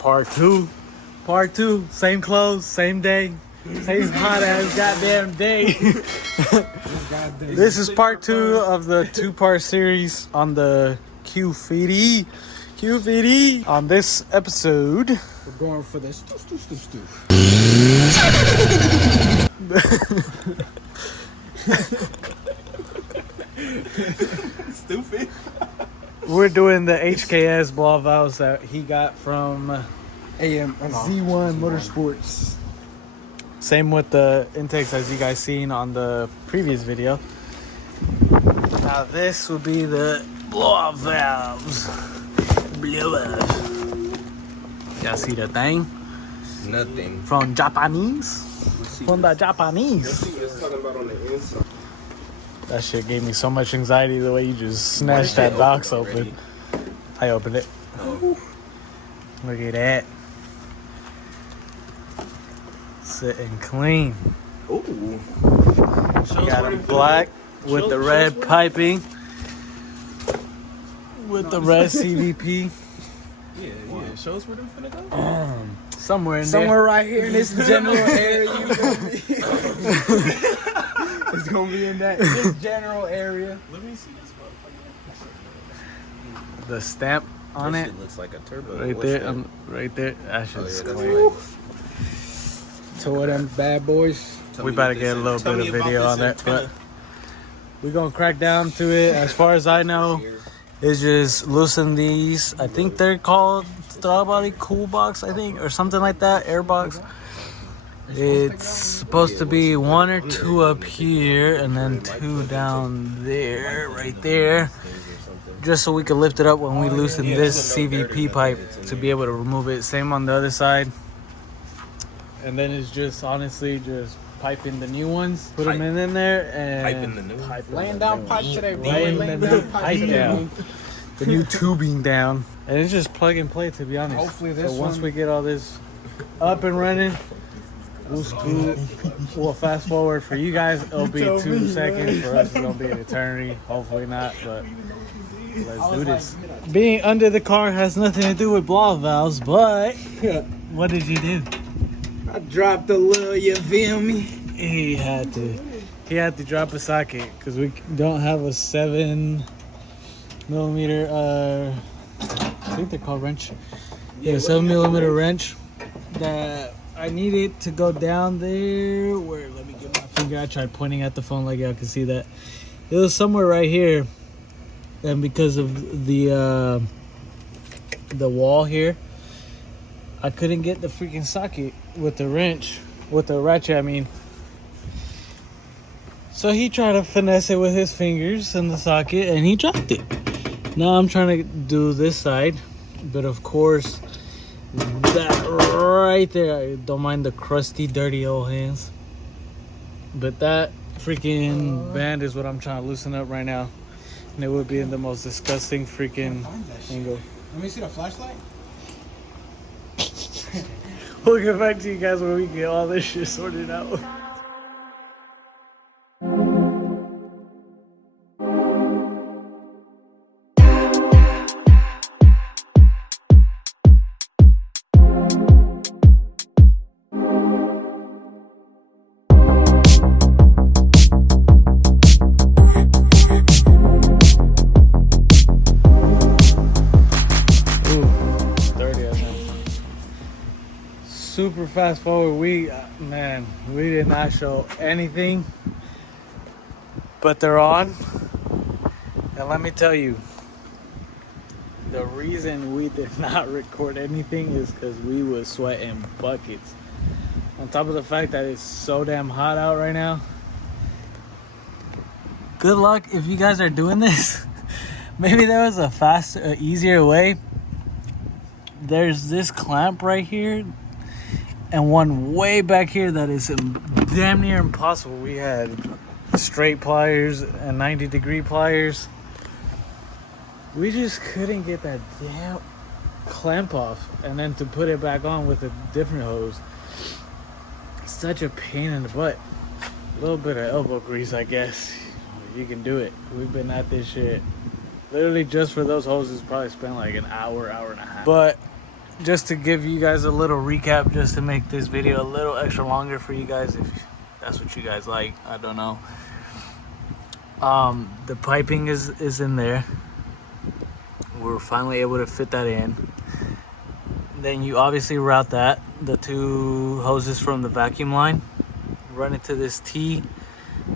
Part two. Part two. Same clothes, same day. Same hot ass goddamn day. This is part two of the two-part series on the Q50. Q50. On this episode, we're going for this. Stupid. We're doing the HKS ball valves that he got from AM Z1 Motorsports. Same with the intakes as you guys seen on the previous video. Now this would be the blow-off valves. Blow-off. Y'all see the thing? Nothing. From Japanese? From the Japanese. It's talking about on the inside. That shit gave me so much anxiety the way you just snatched that box open. I opened it. Oh. Look at that. Sitting clean. Ooh. Got it black with the red piping. With the red CVP. Yeah. Show us where them finna go. Somewhere in there. Somewhere right here in this general area. It's gonna be in this general area. Let me see this motherfucker. The stamp on This it. shit looks like a turbo. Right What's there. that? Right there. That shit's that's clean. nice. Two of them bad boys. Tell We me about to what get a this little is. Tell bit me of about video this on that, antenna. but we're gonna crack down to it. As far as I know, it's just loosen these. I think they're called throttle body cool box, I think, or something like that, air box. It's supposed to be one or two up here and then two down there, right there, just so we can lift it up when we loosen this CVP pipe to be able to remove it. Same on the other side. And then it's just honestly just piping the new ones, put them in there, and Piping the new one? Laying down pipe today, boy. laying Laying the down new pipe down, the new tubing down, and it's just plug and play, to be honest. Hopefully this so once one- we get all this up and running, we'll fast forward. For you guys, it'll be 2 seconds. For us, it's gonna be an eternity. Hopefully not, but let's do this. Being under the car has nothing to do with blow-off valves, but what did you do? I dropped a little, you feel me? He had to drop a socket because we don't have a 7mm. I think they're called wrench. Yeah, 7mm wrench that I needed to go down there. Where? Let me get my finger. I tried pointing at the phone like y'all can see that. It was somewhere right here, and because of the wall here, I couldn't get the freaking socket with the wrench, with the ratchet, I mean. So he tried to finesse it with his fingers in the socket, and he dropped it. Now I'm trying to do this side, but of course, that right there, I don't mind the crusty, dirty old hands. But that freaking band is what I'm trying to loosen up right now. And it would be in the most disgusting freaking angle. Let me see the flashlight. We'll get back to you guys when we get all this shit sorted out. Super fast forward, we did not show anything, but they're on. And let me tell you, the reason we did not record anything is because we was sweating buckets. On top of the fact that it's so damn hot out right now. Good luck if you guys are doing this. Maybe there was a faster, easier way. There's this clamp right here and one way back here that is damn near impossible. We had straight pliers and 90-degree pliers. We just couldn't get that damn clamp off, and then to put it back on with a different hose. Such a pain in the butt. A little bit of elbow grease, I guess. You can do it. We've been at this shit literally just for those hoses. Probably spent like an hour, hour and a half. But just to give you guys a little recap, just to make this video a little extra longer for you guys, if that's what you guys like. I don't know. The piping is in there. We're finally able to fit that in. Then you obviously route that, the 2 hoses from the vacuum line, run it to this T.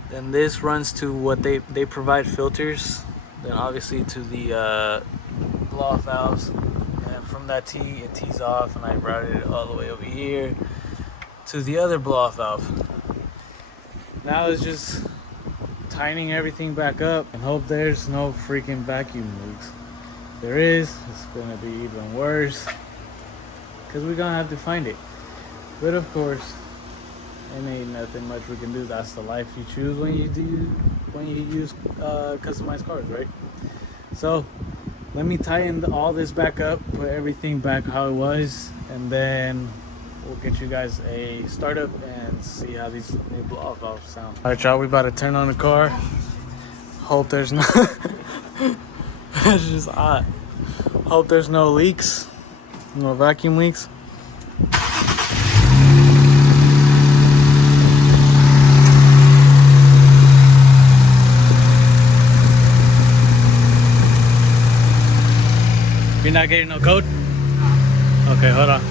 Then this runs to what they provide filters. Then obviously to the blow-off valves. And from that T, it tees off, and I routed it all the way over here to the other blow-off valve. Now it's just tightening everything back up and hope there's no freaking vacuum leaks. If there is, it's gonna be even worse, because we're gonna have to find it. But of course, it ain't nothing much we can do. That's the life you choose when you use customized cars, right? So let me tighten all this back up, put everything back how it was, and then we'll get you guys a startup and see how these new blow-off valves sound. All right, y'all, we about to turn on the car. Hope there's no it's just hot. Hope there's no leaks, no vacuum leaks. You're not getting no code? Okay, hold on.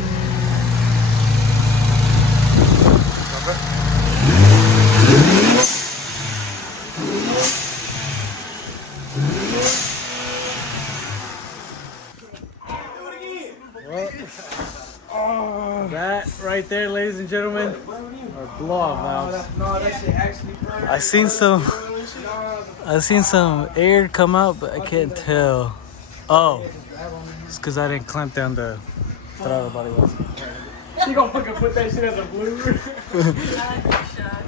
That right there, ladies and gentlemen, are blow-off valves. No, that shit actually burned. I seen some air come out, but I can't tell. Oh, it's because I didn't clamp down the throttle body was. She gonna fucking put that shit as a blue.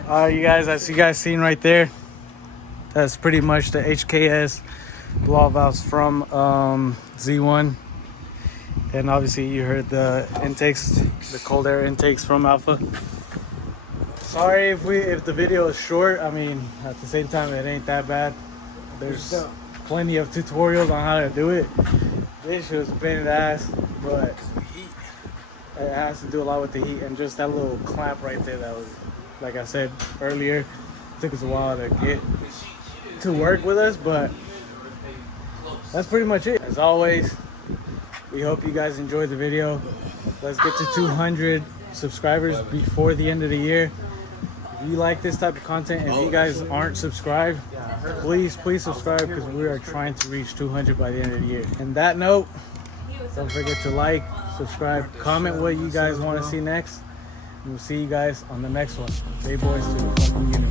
Alright, you guys, as you guys seen right there, that's pretty much the HKS blow-off valves from Z1. And obviously you heard the intakes, the cold air intakes from Alpha. Sorry if the video is short. I mean, at the same time, it ain't that bad. There's plenty of tutorials on how to do it. This shit was a pain in the ass, but it has to do a lot with the heat, and just that little clamp right there, that was, like I said earlier, took us a while to get to work with us, but that's pretty much it. As always, we hope you guys enjoyed the video. Let's get to 200 subscribers before the end of the year. If you like this type of content, if you guys aren't subscribed, please subscribe, because we are trying to reach 200 by the end of the year. And that note, don't forget to like, subscribe, comment what you guys want to see next, and we'll see you guys on the next one. Bay Boys to the fucking unit.